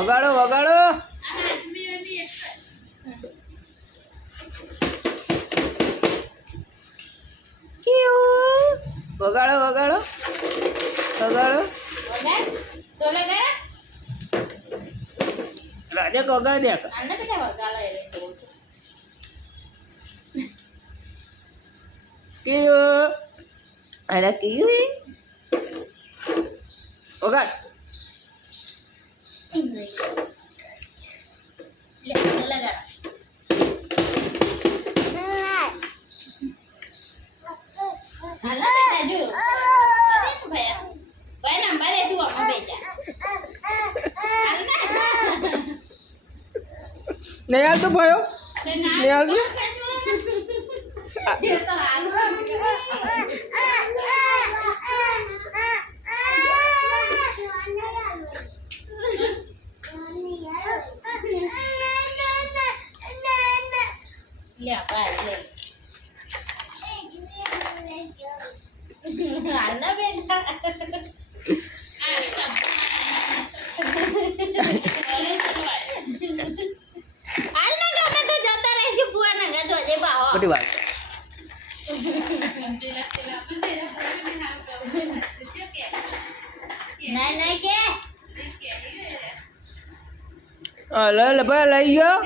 વગાડો વગાડો વગાડો વગાડો વગાડો રાજા કો વગાડ દે કયું અરે કયું વગાડ નહીં હાલતો ભાઈઓ નહીં હાલતો બધી વાત લે ભાઈ લઈ ગયો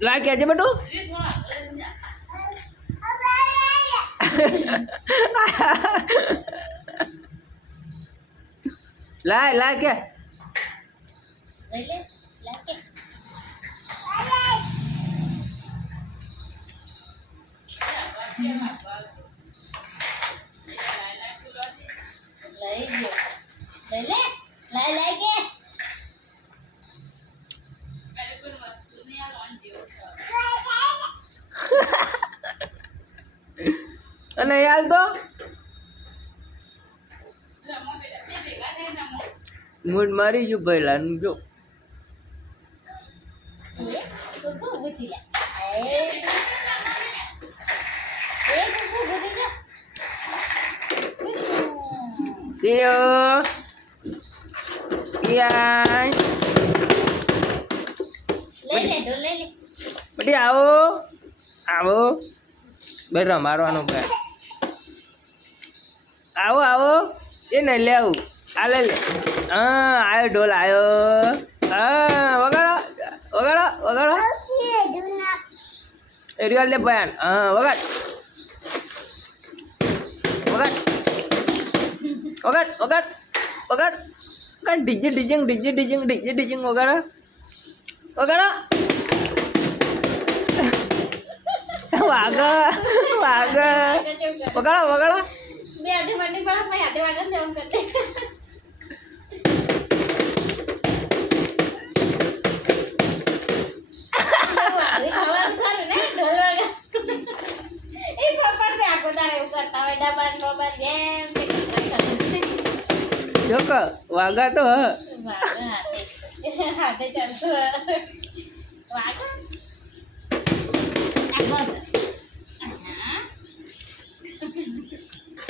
લાય કે છે બટુ લાય લાય કે અને યાર તો મૂડ મારી ગયું પહેલા જો બધી આવો આવો બેઠો મારવાનું ભાઈ આવો આવો એ નહીં લેવું આ લે લે હા આવ્યો ઢોલ આવ્યો હા વગાડો વગાડો વગાડો એરિયલ દે બયાન હા વગાડ વગાડ વગાડ વગાડ વગાડ વગાડ DJ DJing DJ DJing DJ DJing વગાડો વગાડો વાગ વાગ વગાડો વગાડો બે આધે માટે પણ ભાઈ આધે વાગન દેવું કરતે વાગા તો હાથે ચાલતું વાગા